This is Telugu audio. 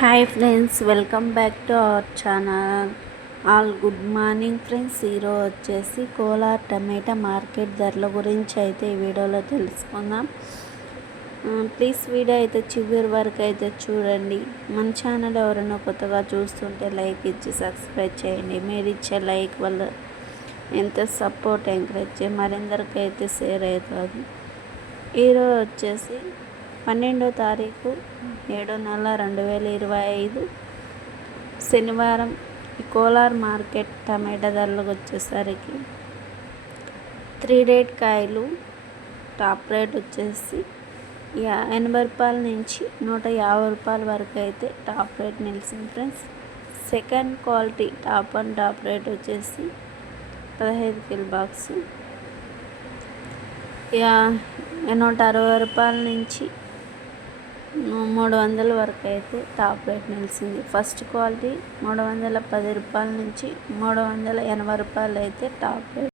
Hi friends welcome back to our channel. All good morning friends. ఈరోజు వచ్చేసి కోలార్ టమాటా మార్కెట్ ధరల గురించి అయితే ఈ వీడియోలో తెలుసుకుందాం. ప్లీజ్ వీడియో అయితే చివరి వరకు అయితే చూడండి. మన ఛానల్ ఎవరైనా కొత్తగా చూస్తుంటే లైక్ ఇచ్చి సబ్స్క్రైబ్ చేయండి. మీరు ఇచ్చే లైక్ వల్ల ఎంత సపోర్ట్ ఎంకరేజ్ చేయి మరిందరికైతే అయితే షేర్ అవుతుంది. ఈరోజు వచ్చేసి పన్నెండో తారీఖు ఏడో నెల రెండు వేల ఇరవై ఐదు. శనివారం ఈ కోలార్ మార్కెట్ టమాటా ధరలకు వచ్చేసరికి త్రీ రేట్ కాయలు టాప్ రేట్ వచ్చేసి యా ఎనభై రూపాయల నుంచి నూట యాభై రూపాయల వరకు అయితే టాప్ రేట్ నిలిచింది friends. Second quality top and top rate వచ్చేసి పదహైదు కిలో బాక్స్. యా నూట అరవై రూపాయల నుంచి మూడు వందల వరకు అయితే టాప్ రేట్ నిలిచింది. ఫస్ట్ క్వాలిటీ మూడు వందల పది రూపాయల నుంచి మూడు వందల ఎనభై రూపాయలు అయితే టాప్ రేట్.